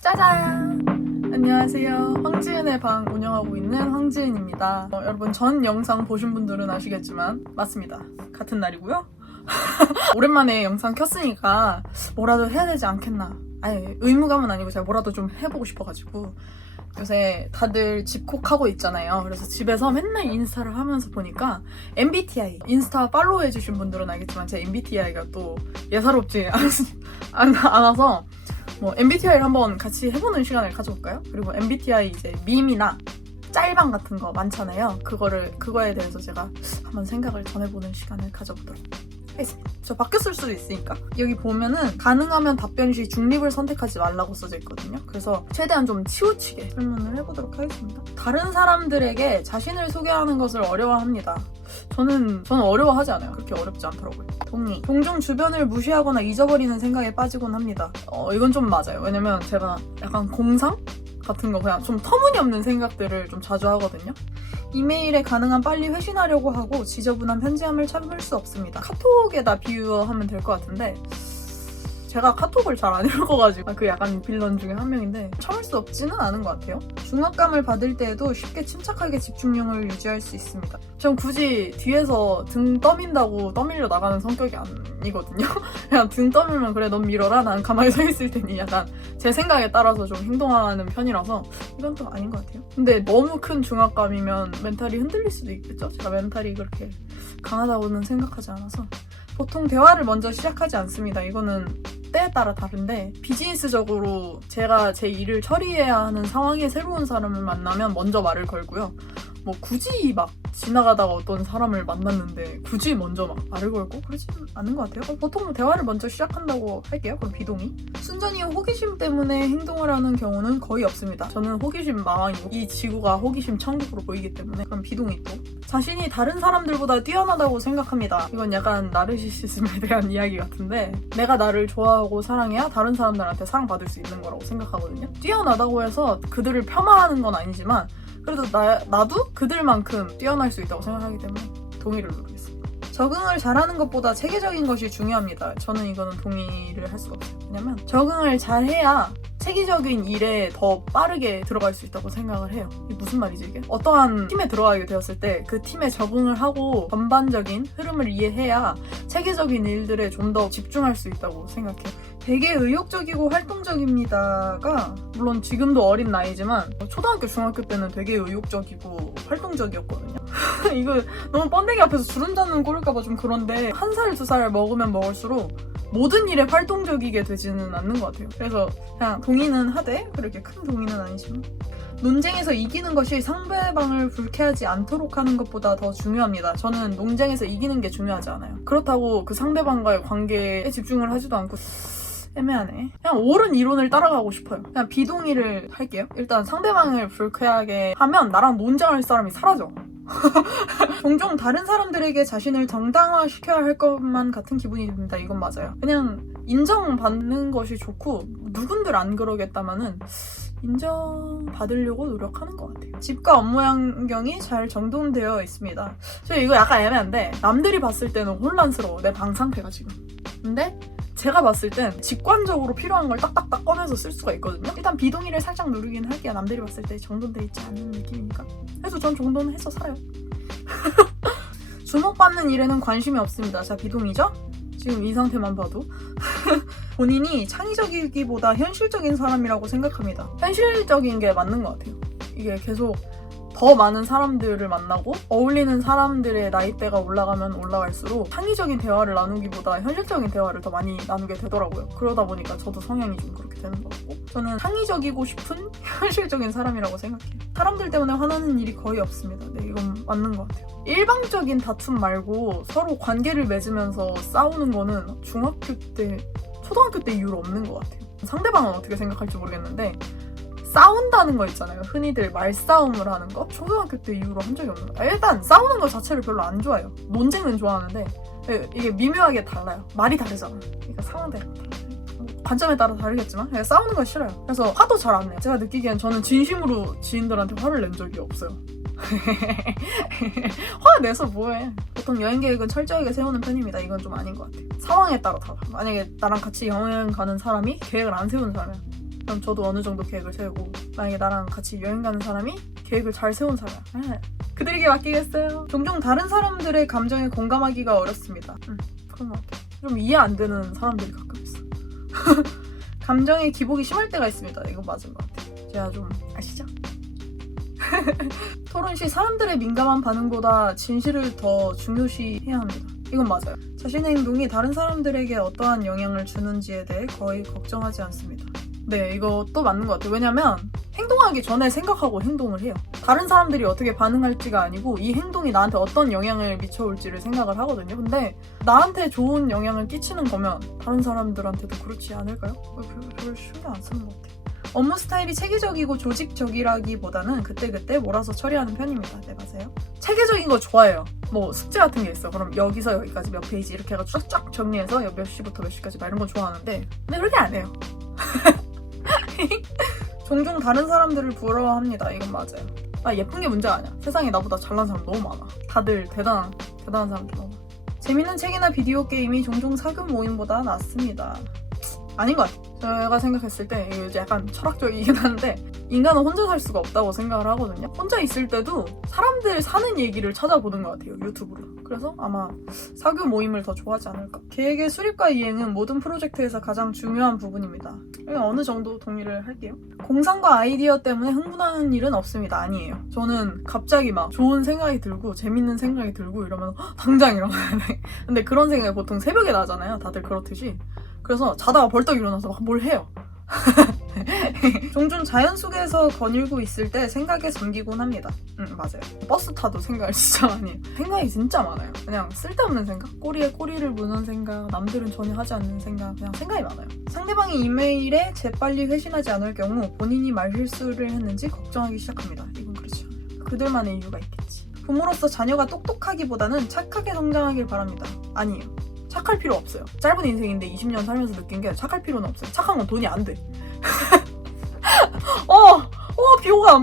짜잔! 안녕하세요. 황지은의 방 운영하고 있는 황지은입니다. 여러분 전 영상 보신 분들은 아시겠지만 맞습니다. 같은 날이고요. 오랜만에 영상 켰으니까 뭐라도 해야 되지 않겠나. 아니 의무감은 아니고 제가 뭐라도 좀 해보고 싶어가지고 요새 다들 집콕하고 있잖아요. 그래서 집에서 맨날 인스타를 하면서 보니까 MBTI 인스타 팔로우 해주신 분들은 알겠지만 제 MBTI가 또 예사롭지 않아서 뭐 MBTI를 한번 같이 해보는 시간을 가져볼까요? 그리고 MBTI 이제 밈이나 짤방 같은 거 많잖아요. 그거에 대해서 제가 한번 생각을 전해보는 시간을 가져보도록 하겠습니다. 저 바뀌었을 수도 있으니까. 여기 보면은 가능하면 답변 시 중립을 선택하지 말라고 써져 있거든요. 그래서 최대한 좀 치우치게 설명을 해보도록 하겠습니다. 다른 사람들에게 자신을 소개하는 것을 어려워합니다. 저는 어려워하지 않아요. 그렇게 어렵지 않더라고요. 동의. 종종 주변을 무시하거나 잊어버리는 생각에 빠지곤 합니다. 이건 좀 맞아요. 왜냐면 제가 약간 공상 같은 거 그냥 좀 터무니없는 생각들을 좀 자주 하거든요. 이메일에 가능한 빨리 회신하려고 하고 지저분한 편지함을 참을 수 없습니다. 카톡에다 비유하면 될 것 같은데 제가 카톡을 잘 안 읽어가지고 그 약간 빌런 중에 한 명인데 참을 수 없지는 않은 것 같아요. 중압감을 받을 때에도 쉽게 침착하게 집중력을 유지할 수 있습니다. 전 굳이 뒤에서 등 떠민다고 떠밀려 나가는 성격이 아니거든요. 그냥 등 떠밀면 그래 넌 밀어라 난 가만히 서 있을 테니 약간 제 생각에 따라서 좀 행동하는 편이라서 이건 또 아닌 것 같아요. 근데 너무 큰 중압감이면 멘탈이 흔들릴 수도 있겠죠. 제가 멘탈이 그렇게 강하다고는 생각하지 않아서 보통 대화를 먼저 시작하지 않습니다. 이거는 때에 따라 다른데 비즈니스적으로 제가 제 일을 처리해야 하는 상황에 새로운 사람을 만나면 먼저 말을 걸고요. 뭐 굳이 막 지나가다가 어떤 사람을 만났는데 굳이 먼저 막 말을 걸고 그러지는 않은 것 같아요. 보통 대화를 먼저 시작한다고 할게요. 그럼 비동의. 순전히 호기심 때문에 행동을 하는 경우는 거의 없습니다. 저는 호기심 마왕이고 이 지구가 호기심 천국으로 보이기 때문에 그럼 비동의 또. 자신이 다른 사람들보다 뛰어나다고 생각합니다. 이건 약간 나르시시즘에 대한 이야기 같은데 내가 나를 좋아하고 사랑해야 다른 사람들한테 사랑받을 수 있는 거라고 생각하거든요. 뛰어나다고 해서 그들을 폄하하는 건 아니지만 그래도 나도 그들만큼 뛰어날 수 있다고 생각하기 때문에 동의를 누르겠습니다. 적응을 잘하는 것보다 체계적인 것이 중요합니다. 저는 이거는 동의를 할 수가 없어요. 왜냐면 적응을 잘해야 체계적인 일에 더 빠르게 들어갈 수 있다고 생각을 해요. 이게 무슨 말이지 이게? 어떠한 팀에 들어가게 되었을 때 그 팀에 적응을 하고 전반적인 흐름을 이해해야 체계적인 일들에 좀 더 집중할 수 있다고 생각해요. 되게 의욕적이고 활동적입니다가 물론 지금도 어린 나이지만 초등학교, 중학교 때는 되게 의욕적이고 활동적이었거든요. 이거 너무 번데기 앞에서 주름 잡는 꼴일까봐 좀 그런데 1살, 2살 먹으면 먹을수록 모든 일에 활동적이게 되지는 않는 것 같아요. 그래서 그냥 동의는 하되 그렇게 큰 동의는 아니지만 논쟁에서 이기는 것이 상대방을 불쾌하지 않도록 하는 것보다 더 중요합니다. 저는 논쟁에서 이기는 게 중요하지 않아요. 그렇다고 그 상대방과의 관계에 집중을 하지도 않고 애매하네. 그냥 옳은 이론을 따라가고 싶어요. 그냥 비동의를 할게요. 일단 상대방을 불쾌하게 하면 나랑 논쟁할 사람이 사라져. 종종 다른 사람들에게 자신을 정당화시켜야 할 것만 같은 기분이 듭니다. 이건 맞아요. 그냥 인정받는 것이 좋고 누군들 안 그러겠다마는 인정받으려고 노력하는 것 같아요. 집과 업무 환경이 잘 정돈되어 있습니다. 저 이거 약간 애매한데 남들이 봤을 때는 혼란스러워. 내 방 상태가 지금. 근데 제가 봤을 땐 직관적으로 필요한 걸 딱딱딱 꺼내서 쓸 수가 있거든요. 일단 비동의를 살짝 누르긴 할게요. 남들이 봤을 때 정돈돼 있지 않은 느낌이니까. 그래서 전 정돈해서 살아요. 주목받는 일에는 관심이 없습니다. 자, 비동의죠? 지금 이 상태만 봐도. 본인이 창의적이기보다 현실적인 사람이라고 생각합니다. 현실적인 게 맞는 것 같아요. 이게 계속 더 많은 사람들을 만나고 어울리는 사람들의 나이대가 올라가면 올라갈수록 창의적인 대화를 나누기보다 현실적인 대화를 더 많이 나누게 되더라고요. 그러다 보니까 저도 성향이 좀 그렇게 되는 것 같고 저는 창의적이고 싶은 현실적인 사람이라고 생각해요. 사람들 때문에 화나는 일이 거의 없습니다. 네, 이건 맞는 것 같아요. 일방적인 다툼 말고 서로 관계를 맺으면서 싸우는 거는 중학교 때, 초등학교 때 이후로 없는 것 같아요. 상대방은 어떻게 생각할지 모르겠는데 싸운다는 거 있잖아요. 흔히들 말싸움을 하는 거. 초등학교 때 이후로 한 적이 없는 거예요. 일단 싸우는 거 자체를 별로 안 좋아해요. 논쟁은 좋아하는데 이게 미묘하게 달라요. 말이 다르잖아. 그러니까 상황대로 달라요. 관점에 따라 다르겠지만 그냥 싸우는 건 싫어요. 그래서 화도 잘 안 내요. 제가 느끼기엔 저는 진심으로 지인들한테 화를 낸 적이 없어요. 화 내서 뭐해. 보통 여행 계획은 철저하게 세우는 편입니다. 이건 좀 아닌 것 같아요. 상황에 따라 달라. 만약에 나랑 같이 여행 가는 사람이 계획을 안 세우는 사람이야 그럼 저도 어느 정도 계획을 세우고 만약에 나랑 같이 여행 가는 사람이 계획을 잘 세운 사람 그들에게 맡기겠어요. 종종 다른 사람들의 감정에 공감하기가 어렵습니다. 그런 것 같아요. 좀 이해 안 되는 사람들이 가끔 있어. 감정에 기복이 심할 때가 있습니다. 이거 맞은 것 같아요. 제가 좀 아시죠? 토론 시 사람들의 민감한 반응보다 진실을 더 중요시해야 합니다. 이건 맞아요. 자신의 행동이 다른 사람들에게 어떠한 영향을 주는지에 대해 거의 걱정하지 않습니다. 네, 이거 또 맞는 것 같아요. 왜냐면 행동하기 전에 생각하고 행동을 해요. 다른 사람들이 어떻게 반응할지가 아니고 이 행동이 나한테 어떤 영향을 미쳐올지를 생각을 하거든요. 근데 나한테 좋은 영향을 끼치는 거면 다른 사람들한테도 그렇지 않을까요? 별로 신경 안 쓰는 것 같아요. 업무 스타일이 체계적이고 조직적이라기보다는 그때그때 몰아서 처리하는 편입니다. 네, 맞아요. 체계적인 거 좋아해요. 뭐 숙제 같은 게 있어. 그럼 여기서 여기까지 몇 페이지 이렇게 해가지고 쫙 정리해서 몇 시부터 몇 시까지 막 이런 거 좋아하는데 근데 그렇게 안 해요. 종종 다른 사람들을 부러워합니다. 이건 맞아요. 예쁜 게 문제가 아니야. 세상에 나보다 잘난 사람 너무 많아. 다들 대단한 사람들 너무 많아. 재밌는 책이나 비디오 게임이 종종 사교 모임보다 낫습니다. 아닌 것 같아요. 제가 생각했을 때 이거 약간 철학적이긴 한데 인간은 혼자 살 수가 없다고 생각을 하거든요. 혼자 있을 때도 사람들 사는 얘기를 찾아보는 것 같아요. 유튜브로. 그래서 아마 사교 모임을 더 좋아하지 않을까. 계획의 수립과 이행은 모든 프로젝트에서 가장 중요한 부분입니다. 어느 정도 동의를 할게요. 공상과 아이디어 때문에 흥분하는 일은 없습니다. 아니에요. 저는 갑자기 막 좋은 생각이 들고 재밌는 생각이 들고 이러면 당장 일어나야 돼. 근데 그런 생각이 보통 새벽에 나잖아요. 다들 그렇듯이. 그래서 자다가 벌떡 일어나서 막 뭘 해요. 종종 자연 속에서 거닐고 있을 때 생각에 잠기곤 합니다. 맞아요. 버스 타도 생각을 진짜 많이 해요. 생각이 진짜 많아요. 그냥 쓸데없는 생각? 꼬리에 꼬리를 무는 생각, 남들은 전혀 하지 않는 생각, 그냥 생각이 많아요. 상대방이 이메일에 재빨리 회신하지 않을 경우 본인이 말실수를 했는지 걱정하기 시작합니다. 이건 그렇지 않아요. 그들만의 이유가 있겠지. 부모로서 자녀가 똑똑하기보다는 착하게 성장하길 바랍니다. 아니에요. 착할 필요 없어요. 짧은 인생인데 20년 살면서 느낀 게 착할 필요는 없어요. 착한 건 돈이 안 돼. 비호감.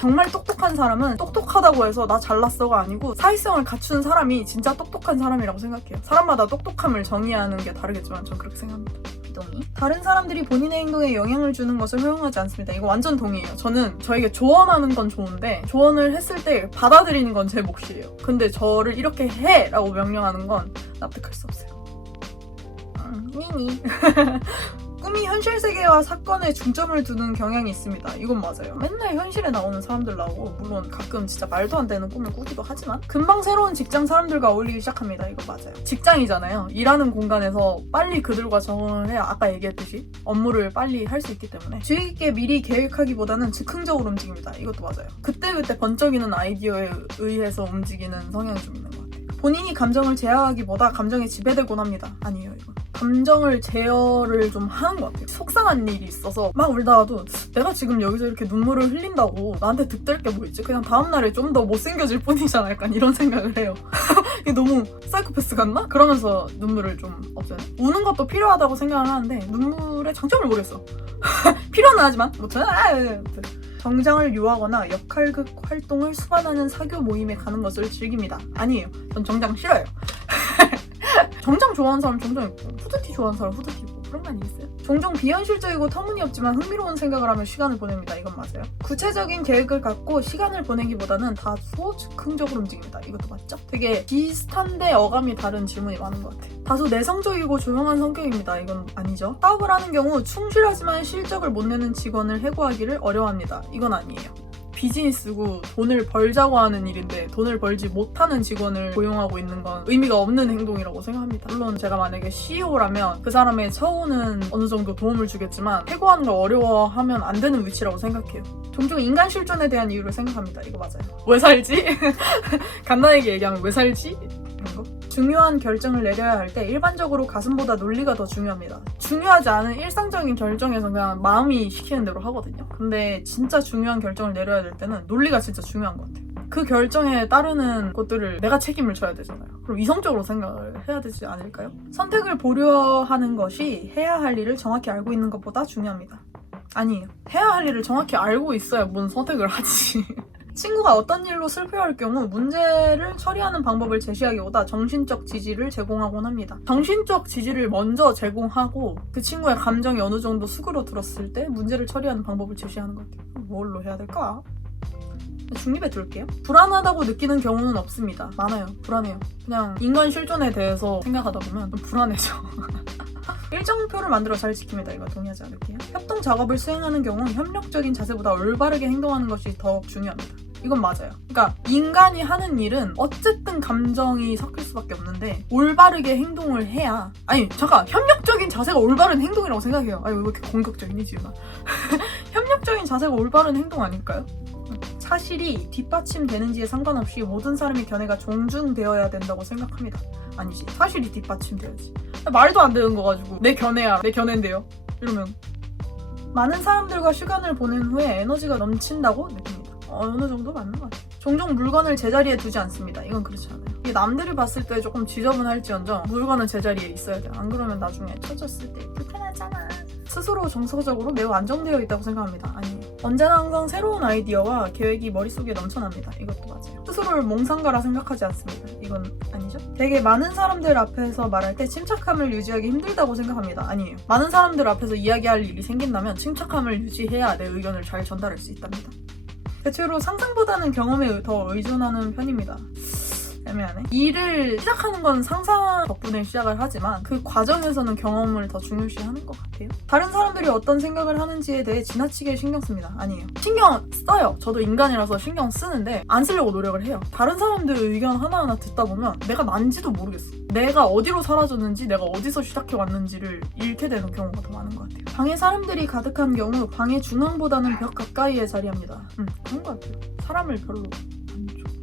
정말 똑똑한 사람은 똑똑하다고 해서 나 잘났어가 아니고 사회성을 갖춘 사람이 진짜 똑똑한 사람이라고 생각해요. 사람마다 똑똑함을 정의하는 게 다르겠지만 전 그렇게 생각합니다. 비동의. 다른 사람들이 본인의 행동에 영향을 주는 것을 허용하지 않습니다. 이거 완전 동의해요. 저는 저에게 조언하는 건 좋은데 조언을 했을 때 받아들이는 건 제 몫이에요. 근데 저를 이렇게 해! 라고 명령하는 건 납득할 수 없어요. 미니. 꿈이 현실 세계와 사건에 중점을 두는 경향이 있습니다. 이건 맞아요. 맨날 현실에 나오는 사람들 나오고 물론 가끔 진짜 말도 안 되는 꿈을 꾸기도 하지만 금방 새로운 직장 사람들과 어울리기 시작합니다. 이거 맞아요. 직장이잖아요. 일하는 공간에서 빨리 그들과 적응을 해야 아까 얘기했듯이 업무를 빨리 할 수 있기 때문에 주의 깊게 미리 계획하기보다는 즉흥적으로 움직입니다. 이것도 맞아요. 그때그때 번쩍이는 아이디어에 의해서 움직이는 성향이 좀 있는 것 같아요. 본인이 감정을 제어하기보다 감정에 지배되곤 합니다. 아니에요, 이건. 감정을 제어를 좀 하는 것 같아요. 속상한 일이 있어서 막 울다가도 내가 지금 여기서 이렇게 눈물을 흘린다고 나한테 득될 게 뭐 있지? 그냥 다음날에 좀 더 못생겨질 뿐이잖아. 약간 이런 생각을 해요. 이게 너무 사이코패스 같나? 그러면서 눈물을 좀 없애요. 우는 것도 필요하다고 생각을 하는데 눈물의 장점을 모르겠어. 필요는 하지만 정장을 유하거나 역할극 활동을 수반하는 사교 모임에 가는 것을 즐깁니다. 아니에요. 전 정장 싫어요. 정장 좋아하는 사람 정장 입고 후드티 좋아하는 사람 후드티 입고 그런 거 아니겠어요? 종종 비현실적이고 터무니없지만 흥미로운 생각을 하며 시간을 보냅니다. 이건 맞아요. 구체적인 계획을 갖고 시간을 보내기보다는 다소 즉흥적으로 움직입니다. 이것도 맞죠? 되게 비슷한데 어감이 다른 질문이 많은 것 같아요. 다소 내성적이고 조용한 성격입니다. 이건 아니죠. 사업을 하는 경우 충실하지만 실적을 못 내는 직원을 해고하기를 어려워합니다. 이건 아니에요. 비즈니스고 돈을 벌자고 하는 일인데 돈을 벌지 못하는 직원을 고용하고 있는 건 의미가 없는 행동이라고 생각합니다. 물론 제가 만약에 CEO라면 그 사람의 처우는 어느 정도 도움을 주겠지만 해고하는 걸 어려워하면 안 되는 위치라고 생각해요. 종종 인간 실존에 대한 이유를 생각합니다. 이거 맞아요. 왜 살지? 간단하게 얘기하면 왜 살지? 이런 거? 중요한 결정을 내려야 할 때 일반적으로 가슴보다 논리가 더 중요합니다. 중요하지 않은 일상적인 결정에서 그냥 마음이 시키는 대로 하거든요. 근데 진짜 중요한 결정을 내려야 될 때는 논리가 진짜 중요한 것 같아요. 그 결정에 따르는 것들을 내가 책임을 져야 되잖아요. 그럼 이성적으로 생각을 해야 되지 않을까요? 선택을 보류하는 것이 해야 할 일을 정확히 알고 있는 것보다 중요합니다. 아니에요. 해야 할 일을 정확히 알고 있어야 뭔 선택을 하지. 친구가 어떤 일로 슬퍼할 경우 문제를 처리하는 방법을 제시하기보다 정신적 지지를 제공하곤 합니다. 정신적 지지를 먼저 제공하고 그 친구의 감정이 어느 정도 수그러들었을 때 문제를 처리하는 방법을 제시하는 것 같아요. 뭘로 해야 될까? 중립에 둘게요. 불안하다고 느끼는 경우는 없습니다. 많아요. 불안해요. 그냥 인간 실존에 대해서 생각하다 보면 좀 불안해져. 일정표를 만들어 잘 지킵니다. 이거 동의하지 않을게요. 협동 작업을 수행하는 경우는 협력적인 자세보다 올바르게 행동하는 것이 더 중요합니다. 이건 맞아요. 그러니까 인간이 하는 일은 어쨌든 감정이 섞일 수밖에 없는데 올바르게 행동을 해야 아니 잠깐 협력적인 자세가 올바른 행동이라고 생각해요. 아니 왜 이렇게 공격적이니 지금. 협력적인 자세가 올바른 행동 아닐까요? 사실이 뒷받침되는지에 상관없이 모든 사람의 견해가 존중되어야 된다고 생각합니다. 아니지. 사실이 뒷받침돼야지. 말도 안 되는 거 가지고 내 견해야. 내 견해인데요. 이러면 많은 사람들과 시간을 보낸 후에 에너지가 넘친다고 느낍니다. 어느 정도 맞는 것 같아요. 종종 물건을 제자리에 두지 않습니다. 이건 그렇지 않아요. 이게 남들이 봤을 때 조금 지저분할지언정 물건은 제자리에 있어야 돼요. 안 그러면 나중에 쳐졌을 때 불편하잖아. 스스로 정서적으로 매우 안정되어 있다고 생각합니다. 아니에요. 언제나 항상 새로운 아이디어와 계획이 머릿속에 넘쳐납니다. 이것도 맞아요. 스스로를 몽상가라 생각하지 않습니다. 이건 아니죠? 되게 많은 사람들 앞에서 말할 때 침착함을 유지하기 힘들다고 생각합니다. 아니에요. 많은 사람들 앞에서 이야기할 일이 생긴다면 침착함을 유지해야 내 의견을 잘 전달할 수 있답니다. 대체로 상상보다는 경험에 더 의존하는 편입니다. 애매하네. 일을 시작하는 건 상상 덕분에 시작을 하지만 그 과정에서는 경험을 더 중요시하는 것 같아요. 다른 사람들이 어떤 생각을 하는지에 대해 지나치게 신경 씁니다. 아니에요. 신경 써요. 저도 인간이라서 신경 쓰는데 안 쓰려고 노력을 해요. 다른 사람들의 의견 하나하나 듣다 보면 내가 난지도 모르겠어. 내가 어디로 사라졌는지 내가 어디서 시작해 왔는지를 잃게 되는 경우가 더 많은 것 같아요. 방에 사람들이 가득한 경우 방의 중앙보다는 벽 가까이에 자리합니다. 그런 것 같아요. 사람을 별로 안 좋아해요.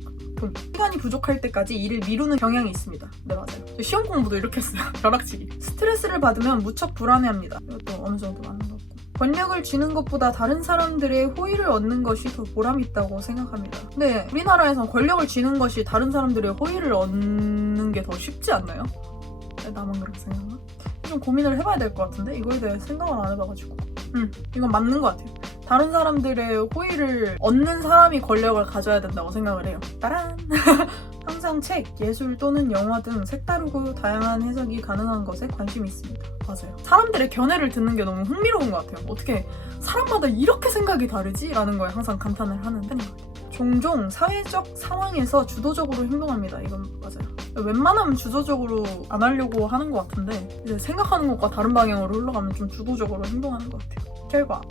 시간이 부족할 때까지 일을 미루는 경향이 있습니다. 네 맞아요. 시험 공부도 이렇게 했어요. 벼락치기. 스트레스를 받으면 무척 불안해합니다. 이것도 어느 정도 맞는 것 같고. 권력을 쥐는 것보다 다른 사람들의 호의를 얻는 것이 더 보람 있다고 생각합니다. 근데 우리나라에선 권력을 쥐는 것이 다른 사람들의 호의를 얻는 게 더 쉽지 않나요? 나만 그렇게 생각나? 좀 고민을 해봐야 될 것 같은데 이거에 대해 생각을 안 해봐가지고 이건 맞는 것 같아요. 다른 사람들의 호의를 얻는 사람이 권력을 가져야 된다고 생각을 해요. 따란! 항상 책, 예술 또는 영화 등 색다르고 다양한 해석이 가능한 것에 관심이 있습니다. 맞아요. 사람들의 견해를 듣는 게 너무 흥미로운 것 같아요. 어떻게 사람마다 이렇게 생각이 다르지? 라는 거에 항상 감탄을 하는 편인 것 같아요. 종종 사회적 상황에서 주도적으로 행동합니다. 이건 맞아요. 웬만하면 주도적으로 안 하려고 하는 것 같은데 이제 생각하는 것과 다른 방향으로 흘러가면 좀 주도적으로 행동하는 것 같아요. 결과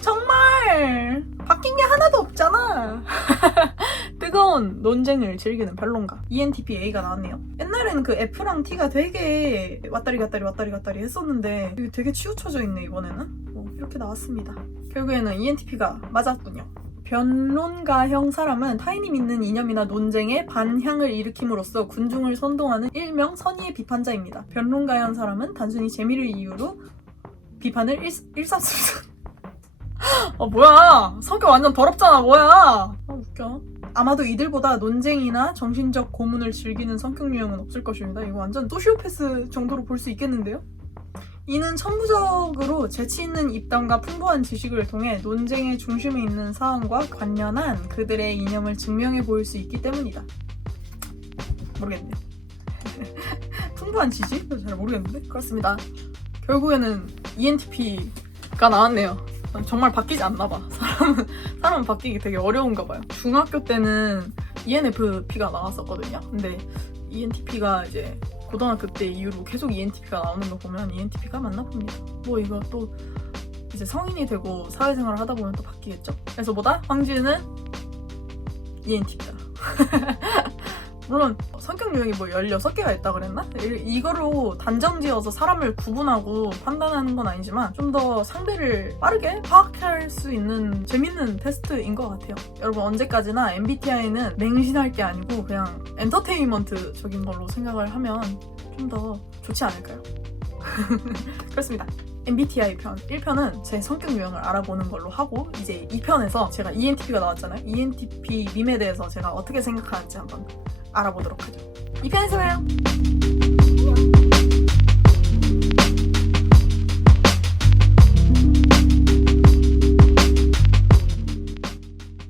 정말 바뀐 게 하나도 없잖아. 뜨거운 논쟁을 즐기는 변론가 ENTP-A가 나왔네요. 옛날에는 그 F랑 T가 되게 왔다리 갔다리 했었는데 이게 되게 치우쳐져 있네 이번에는. 이렇게 나왔습니다. 결국에는 ENTP가 맞았군요. 변론가형 사람은 타인이 믿는 이념이나 논쟁에 반향을 일으킴으로써 군중을 선동하는 일명 선의의 비판자입니다. 변론가형 사람은 단순히 재미를 이유로 비판을 일삼습니다. 뭐야 성격 완전 더럽잖아. 뭐야 웃겨. 아마도 이들보다 논쟁이나 정신적 고문을 즐기는 성격 유형은 없을 것입니다. 이거 완전 소시오패스 정도로 볼 수 있겠는데요? 이는 천부적으로 재치있는 입담과 풍부한 지식을 통해 논쟁의 중심에 있는 사안과 관련한 그들의 이념을 증명해 보일 수 있기 때문이다. 모르겠네요. 풍부한 지식? 잘 모르겠는데? 그렇습니다. 결국에는 ENTP가 나왔네요. 정말 바뀌지 않나 봐. 사람은 바뀌기 되게 어려운가 봐요. 중학교 때는 ENFP가 나왔었거든요. 근데 ENTP가 이제 고등학교 때 이후로 계속 ENTP가 나오는 거 보면 ENTP가 맞나 봅니다. 이거 또 이제 성인이 되고 사회생활을 하다 보면 또 바뀌겠죠? 그래서 뭐다? 황지은은 ENTP다. 물론 성격 유형이 16개가 있다 그랬나? 이거로 단정지어서 사람을 구분하고 판단하는 건 아니지만 좀 더 상대를 빠르게 파악할 수 있는 재밌는 테스트인 것 같아요. 여러분 언제까지나 MBTI는 맹신할 게 아니고 그냥 엔터테인먼트적인 걸로 생각을 하면 좀 더 좋지 않을까요? 그렇습니다. MBTI 편 1편은 제 성격 유형을 알아보는 걸로 하고 이제 2편에서 제가 ENTP가 나왔잖아요. ENTP 밈에 대해서 제가 어떻게 생각하는지 한번 알아보도록 하죠. 2편에서 봐요.